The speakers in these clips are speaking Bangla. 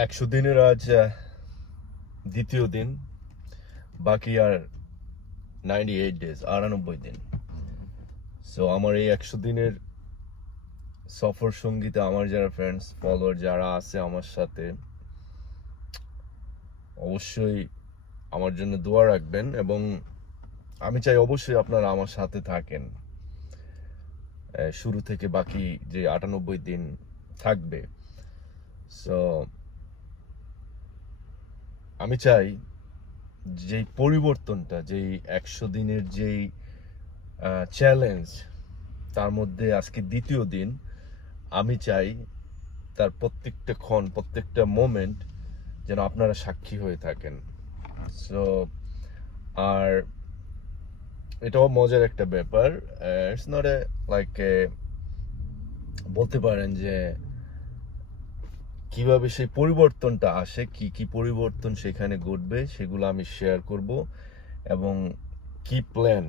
100 দিনের আজ দ্বিতীয় দিন, বাকি আর 98 ডেজ, 98 দিন। সো আমার এই 100 দিনের সফর সঙ্গীতে আমার যারা ফ্রেন্ডস ফলোয়ার যারা আছে আমার সাথে, অবশ্যই আমার জন্য দোয়া রাখবেন এবং আমি চাই অবশ্যই আপনারা আমার সাথে থাকেন শুরু থেকে বাকি যে 98 দিন থাকবে। সো আমি চাই যেই পরিবর্তনটা, যেই 100 দিনের যেই চ্যালেঞ্জ, তার মধ্যে আজকে দ্বিতীয় দিন, আমি চাই তার প্রত্যেকটা ক্ষণ, প্রত্যেকটা মোমেন্ট যেন আপনারা সাক্ষী হয়ে থাকেন। সো আর এটাও মজার একটা ব্যাপার। ইটস নট এ লাইক বলতে পারেন যে কিভাবে সেই পরিবর্তনটা আসে, কি কি পরিবর্তন সেখানে ঘটবে সেগুলো আমি শেয়ার করব এবং কি প্ল্যান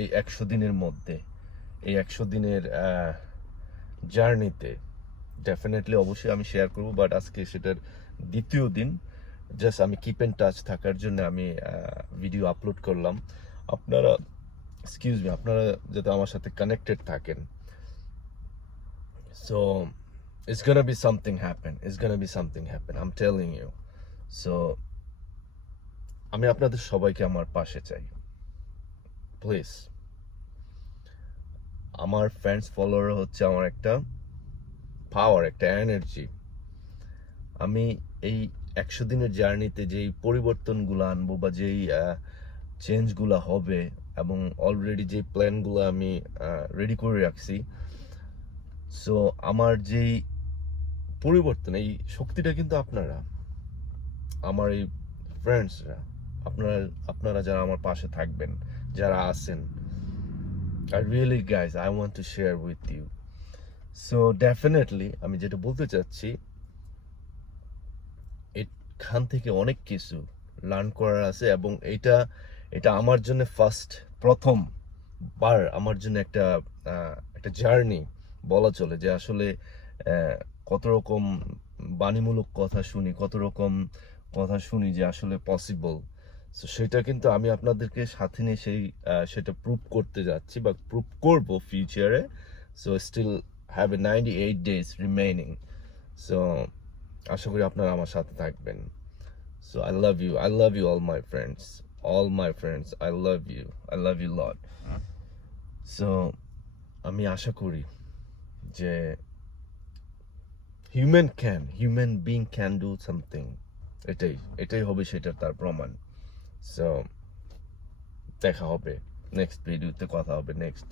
এই 100 দিনের মধ্যে, এই 100 দিনের জার্নিতে ডেফিনেটলি অবশ্যই আমি শেয়ার করব। বাট আজকে সেটার দ্বিতীয় দিন, জাস্ট আমি কিপ এন্ড টাচ থাকার জন্য আমি ভিডিও আপলোড করলাম। আপনারা আপনারা যাতে আমার সাথে কানেক্টেড থাকেন। So it's gonna be something happen, I'm telling you. So আমি আপনাদের সবাইকে আমার পাশে চাই, প্লিজ। আমার ফ্রেন্ডস ফলোয়ার হচ্ছে আমার একটা পাওয়ার, একটা এনার্জি। আমি এই 100 দিনের জার্নিতে যেই পরিবর্তনগুলো আনবো বা যেই চেঞ্জগুলো হবে এবং অলরেডি যে প্ল্যানগুলো আমি রেডি করে রাখছি, সো আমার যেই পরিবর্তন, এই শক্তিটা কিন্তু আপনারা, আমার এই ফ্রেন্ডসরা, আপনারা যারা আমার পাশে থাকবেন, যারা আছেন, I really guys I want to share with you. So definitely আমি যেটা বলতে চাচ্ছি, এখান থেকে অনেক কিছু লার্ন করার আছে এবং এটা আমার জন্য প্রথমবার আমার জন্য একটা জার্নি বলা চলে। যে আসলে কত রকম বাণীমূলক কথা শুনি, কত রকম কথা শুনি যে আসলে পসিবল। সো সেটা কিন্তু আমি আপনাদেরকে সাথে নিয়ে সেটা প্রুভ করতে যাচ্ছি বা প্রুভ করব ফিউচারে। So still have a 98 days remaining. So আশা করি আপনারা আমার সাথে থাকবেন। So I love you all my friends, I love you lot. So আমি আশা করি যে human being can do something. এটাই হবে সেটা তার প্রমাণ। সো দেখা হবে নেক্সট ভিডিওতে, কথা হবে নেক্সট